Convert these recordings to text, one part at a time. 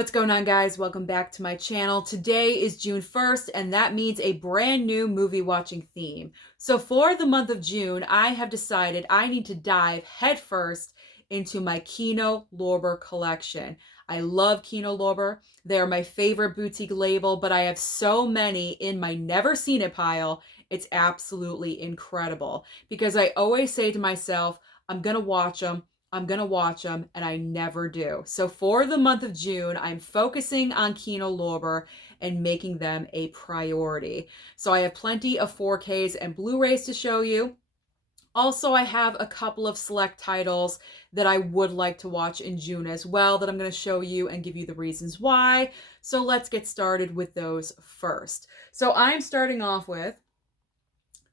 What's going on, guys? Welcome back to my channel. Today is June 1st, and that means a brand new movie watching theme. So for the month of June, I have decided I need to dive headfirst into my Kino Lorber collection. I love Kino Lorber. They're my favorite boutique label, but I have so many in my never seen it pile. It's absolutely incredible because I always say to myself, I'm gonna watch them. I'm going to watch them, and I never do. So for the month of June, I'm focusing on Kino Lorber and making them a priority. So I have plenty of 4Ks and Blu-rays to show you. Also, I have a couple of select titles that I would like to watch in June as well that I'm going to show you and give you the reasons why. So let's get started with those first. So I'm starting off with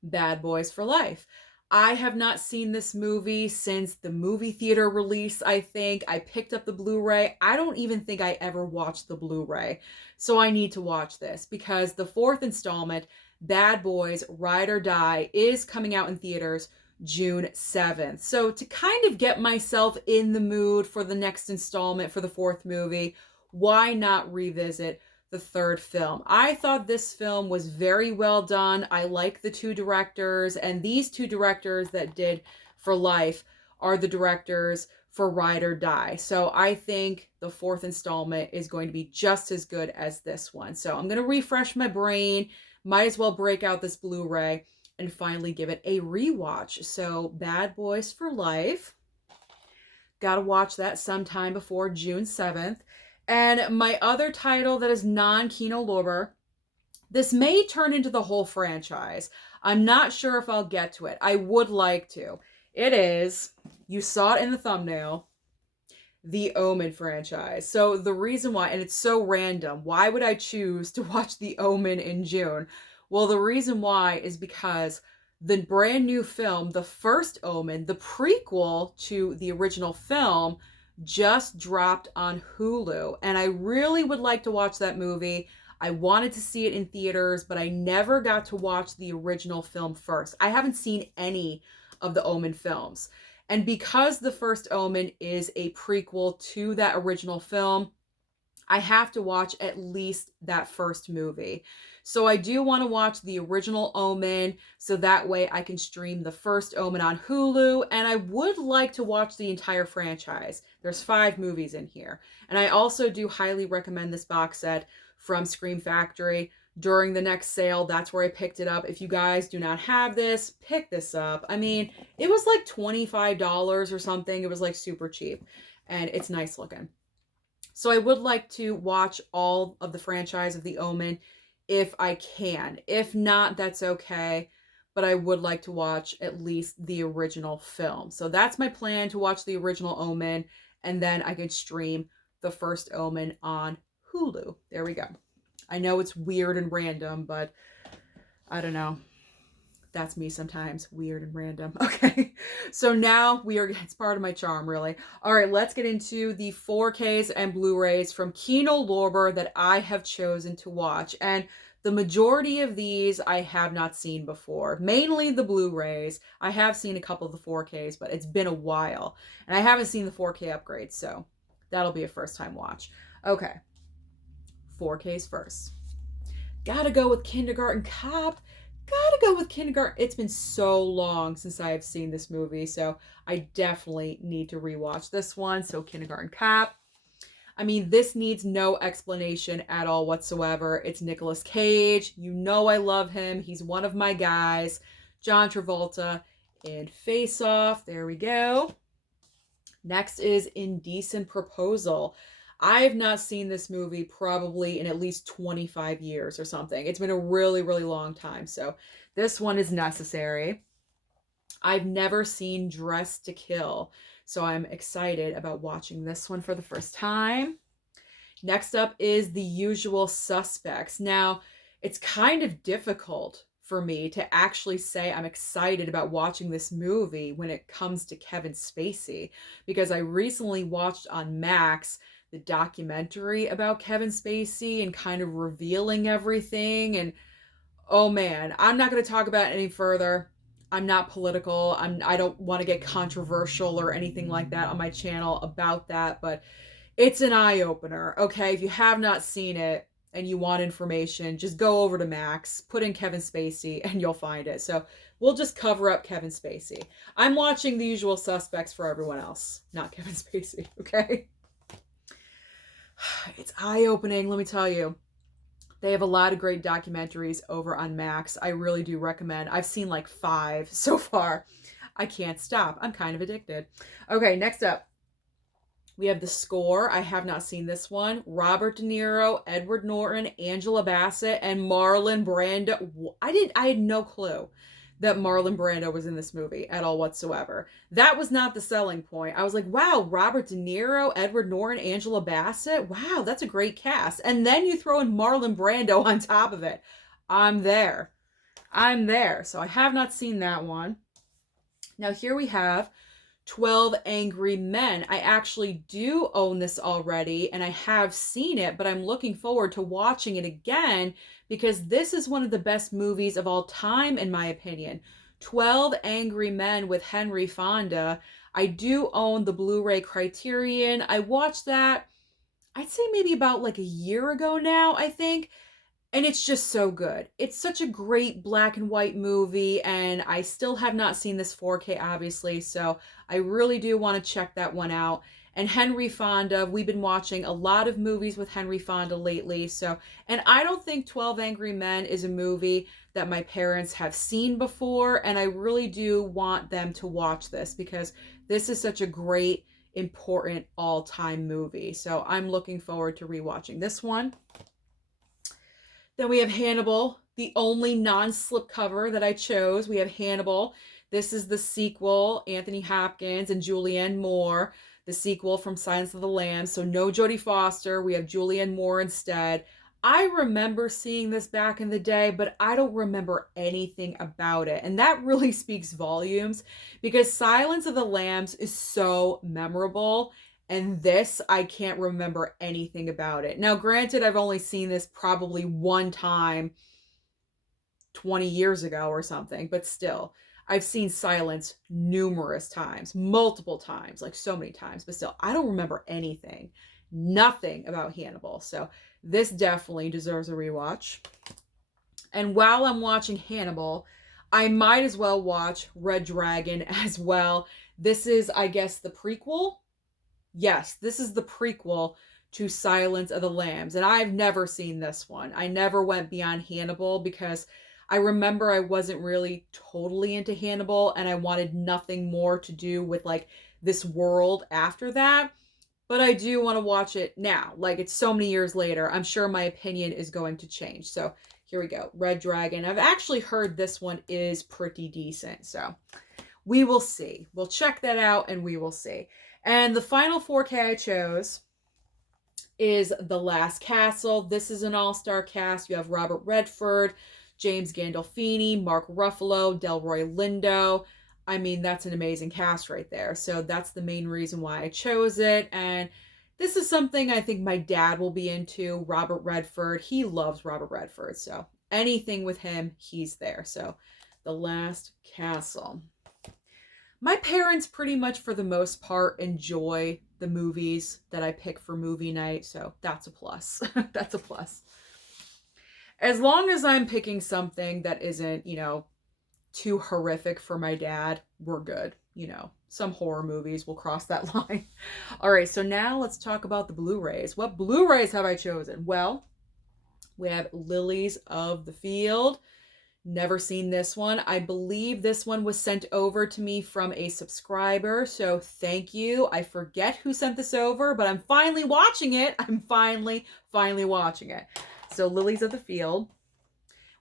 Bad Boys for Life. I have not seen this movie since the movie theater release, I think. I picked up the Blu-ray. I don't even think I ever watched the Blu-ray. So I need to watch this because the fourth installment, Bad Boys Ride or Die, is coming out in theaters June 7th. So to kind of get myself in the mood for the next installment for the fourth movie, why not revisit the third film? I thought this film was very well done. I like the two directors, and these two directors that did For Life are the directors for Ride or Die. So I think the fourth installment is going to be just as good as this one. So I'm going to refresh my brain, might as well break out this Blu-ray and finally give it a rewatch. So Bad Boys for Life, gotta watch that sometime before June 7th. And my other title that is non-Kino Lorber, this may turn into the whole franchise. I'm not sure if I'll get to it. I would like to. It is, you saw it in the thumbnail, the Omen franchise. So the reason why, and it's so random, why would I choose to watch the Omen in June? Well, the reason why is because the brand new film, the first Omen, the prequel to the original film, just dropped on Hulu, and I really would like to watch that movie. I wanted to see it in theaters, but I never got to watch the original film first. I haven't seen any of the Omen films. And because the first Omen is a prequel to that original film, I have to watch at least that first movie. So I do want to watch the original Omen so that way I can stream the first Omen on Hulu, and I would like to watch the entire franchise. There's 5 movies in here. And I also do highly recommend this box set from Scream Factory. During the next sale, that's where I picked it up. If you guys do not have this, pick this up. I mean, it was like $25 or something. It was like super cheap, and it's nice looking. So I would like to watch all of the franchise of The Omen if I can. If not, that's okay. But I would like to watch at least the original film. So that's my plan, to watch the original Omen. And then I can stream the first Omen on Hulu. There we go. I know it's weird and random, but I don't know. That's me sometimes, weird and random. Okay, so now it's part of my charm, really. All right, let's get into the 4Ks and Blu-rays from Kino Lorber that I have chosen to watch. And the majority of these I have not seen before, mainly the Blu-rays. I have seen a couple of the 4Ks, but it's been a while. And I haven't seen the 4K upgrades, so that'll be a first-time watch. Okay, 4Ks first. Gotta go with Kindergarten Cop. Gotta go with Kindergarten. It's been so long since I've seen this movie, so I definitely need to rewatch this one. So Kindergarten Cop. I mean, this needs no explanation at all whatsoever. It's Nicolas Cage. You know I love him. He's one of my guys. John Travolta in Face Off. There we go. Next is Indecent Proposal. I have not seen this movie probably in at least 25 years or something. It's been a really, really long time. So this one is necessary. I've never seen Dressed to Kill, so I'm excited about watching this one for the first time. Next up is The Usual Suspects. Now, it's kind of difficult for me to actually say I'm excited about watching this movie when it comes to Kevin Spacey, because I recently watched on Max the documentary about Kevin Spacey and kind of revealing everything. And oh man, I'm not going to talk about it any further. I'm not political. I don't want to get controversial or anything like that on my channel about that, but It's an eye-opener, okay? If you have not seen it and you want information, just go over to Max, put in Kevin Spacey, and you'll find it. So we'll just cover up Kevin Spacey. I'm watching The Usual Suspects for everyone else, not Kevin Spacey, okay? It's eye-opening, let me tell you. They have a lot of great documentaries over on Max. I really do recommend. I've seen like 5 so far. I can't stop. I'm kind of addicted. Okay, next up. We have The Score. I have not seen this one. Robert De Niro, Edward Norton, Angela Bassett, and Marlon Brando. I had no clue that Marlon Brando was in this movie at all whatsoever. That was not the selling point. I was like, wow, Robert De Niro, Edward Norton, Angela Bassett. Wow, that's a great cast. And then you throw in Marlon Brando on top of it. I'm there. I'm there. So I have not seen that one. Now here we have 12 Angry Men. I actually do own this already and I have seen it, but I'm looking forward to watching it again because this is one of the best movies of all time in my opinion. 12 Angry Men with Henry Fonda. I do own the Blu-ray Criterion. I watched that, I'd say maybe about like a year ago now, I think. And it's just so good. It's such a great black and white movie, and I still have not seen this 4K, obviously, so I really do want to check that one out. And Henry Fonda, we've been watching a lot of movies with Henry Fonda lately, so, and I don't think 12 Angry Men is a movie that my parents have seen before, and I really do want them to watch this because this is such a great, important, all-time movie. So I'm looking forward to rewatching this one. Then we have Hannibal, the only non-slipcover that I chose. We have Hannibal. This is the sequel, Anthony Hopkins and Julianne Moore, the sequel from Silence of the Lambs. So no Jodie Foster. We have Julianne Moore instead. I remember seeing this back in the day, but I don't remember anything about it. And that really speaks volumes because Silence of the Lambs is so memorable. And this, I can't remember anything about it. Now, granted, I've only seen this probably one time 20 years ago or something, but still, I've seen Silence numerous times, multiple times, like so many times, but still, I don't remember anything, nothing about Hannibal. So this definitely deserves a rewatch. And while I'm watching Hannibal, I might as well watch Red Dragon as well. This is, I guess, the prequel. Yes, this is the prequel to Silence of the Lambs, and I've never seen this one. I never went beyond Hannibal because I remember I wasn't really totally into Hannibal, and I wanted nothing more to do with, like, this world after that. But I do want to watch it now. Like, it's so many years later. I'm sure my opinion is going to change. So, here we go. Red Dragon. I've actually heard this one is pretty decent, so we will see. We'll check that out, and we will see. And the final 4K I chose is The Last Castle. This is an all-star cast. You have Robert Redford, James Gandolfini, Mark Ruffalo, Delroy Lindo. I mean, that's an amazing cast right there. So that's the main reason why I chose it. And this is something I think my dad will be into, Robert Redford. He loves Robert Redford. So anything with him, he's there. So The Last Castle. My parents pretty much for the most part enjoy the movies that I pick for movie night, so that's a plus. That's a plus. As long as I'm picking something that isn't, you know, too horrific for my dad, we're good. You know, some horror movies will cross that line. All right, so now let's talk about the Blu-rays. What Blu-rays have I chosen? Well, we have Lilies of the Field. Never seen this one. I believe this one was sent over to me from a subscriber, so thank you. I forget who sent this over, but I'm finally watching it. I'm finally watching it. So Lilies of the Field.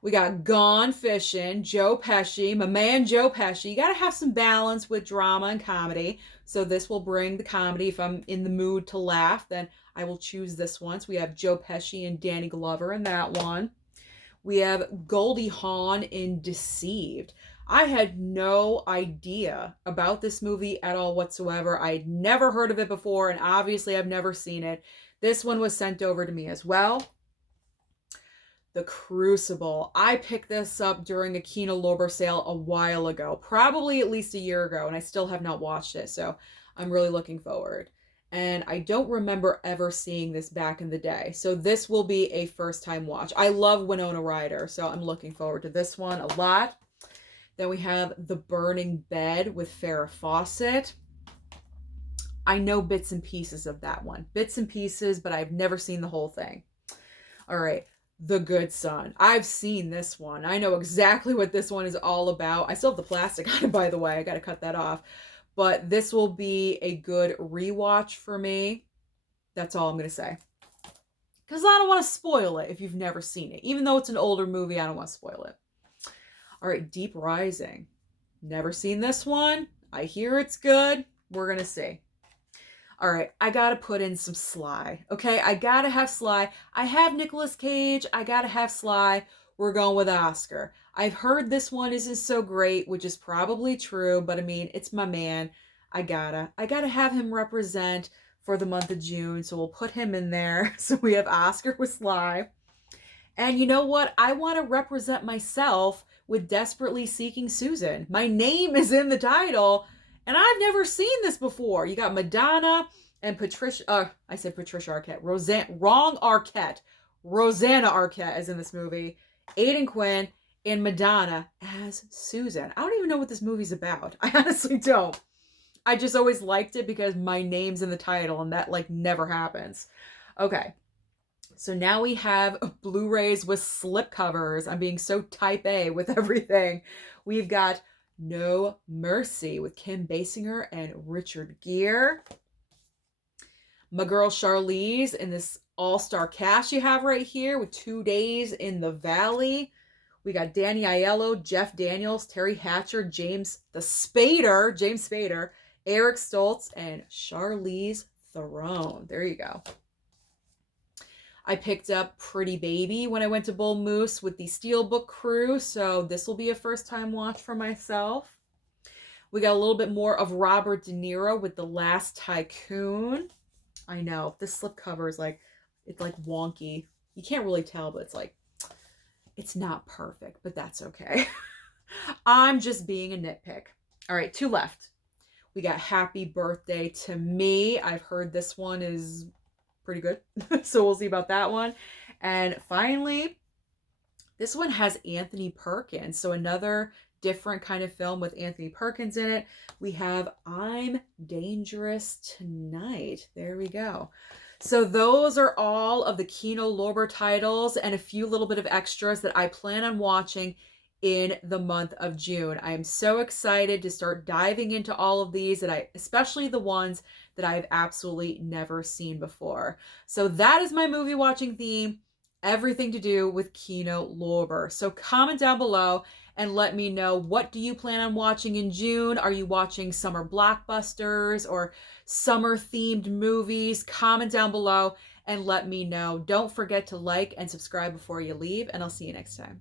We got Gone Fishing, Joe Pesci, my man Joe Pesci. You got to have some balance with drama and comedy. So this will bring the comedy. If I'm in the mood to laugh, then I will choose this one. So we have Joe Pesci and Danny Glover in that one. We have Goldie Hawn in Deceived. I had no idea about this movie at all whatsoever. I'd never heard of it before, and obviously I've never seen it. This one was sent over to me as well. The Crucible. I picked this up during a Kino Lorber sale a while ago, probably at least a year ago, and I still have not watched it, so I'm really looking forward. and I don't remember ever seeing this back in the day. So this will be a first time watch. I love Winona Ryder, so I'm looking forward to this one a lot. Then we have The Burning Bed with Farrah Fawcett. I know bits and pieces of that one. Bits and pieces, but I've never seen the whole thing. All right. The Good Son. I've seen this one. I know exactly what this one is all about. I still have the plastic on it, by the way. I got to cut that off. But this will be a good rewatch for me. That's all I'm going to say. Because I don't want to spoil it if you've never seen it. Even though it's an older movie, I don't want to spoil it. All right, Deep Rising. Never seen this one. I hear it's good. We're going to see. All right, I got to put in some Sly. Okay, I got to have Sly. I have Nicolas Cage. I got to have Sly. We're going with Oscar. I've heard this one isn't so great, which is probably true, but I mean, it's my man. I gotta have him represent for the month of June, so we'll put him in there. So we have Oscar with Sly. And you know what? I want to represent myself with Desperately Seeking Susan. My name is in the title, and I've never seen this before. You got Madonna and Patricia, I said Patricia Arquette. Wrong Arquette. Rosanna Arquette is in this movie. Aidan Quinn and Madonna as Susan. I don't even know what this movie's about. I honestly don't. I just always liked it because my name's in the title, and that like never happens. Okay. So now we have Blu-rays with slipcovers. I'm being so type A with everything. We've got No Mercy with Kim Basinger and Richard Gere. My girl Charlize in this all-star cast you have right here with 2 Days in the Valley. We got Danny Aiello, Jeff Daniels, Terry Hatcher, James Spader, Eric Stoltz, and Charlize Theron. There you go. I picked up Pretty Baby when I went to Bull Moose with the Steelbook crew, so this will be a first-time watch for myself. We got a little bit more of Robert De Niro with The Last Tycoon. I know, this slipcover is like, it's like wonky. You can't really tell, but it's like, it's not perfect, but that's okay. I'm just being a nitpick. All right, 2 left. We got Happy Birthday to Me. I've heard this one is pretty good, so we'll see about that one. And finally, this one has Anthony Perkins, so another different kind of film with Anthony Perkins in it. We have I'm Dangerous Tonight. There we go. So those are all of the Kino Lorber titles and a few little bit of extras that I plan on watching in the month of June. I am so excited to start diving into all of these, especially the ones that I've absolutely never seen before. So that is my movie watching theme, everything to do with Kino Lorber. So comment down below and let me know, what do you plan on watching in June? Are you watching summer blockbusters or summer themed movies? Comment down below and let me know. Don't forget to like and subscribe before you leave, and I'll see you next time.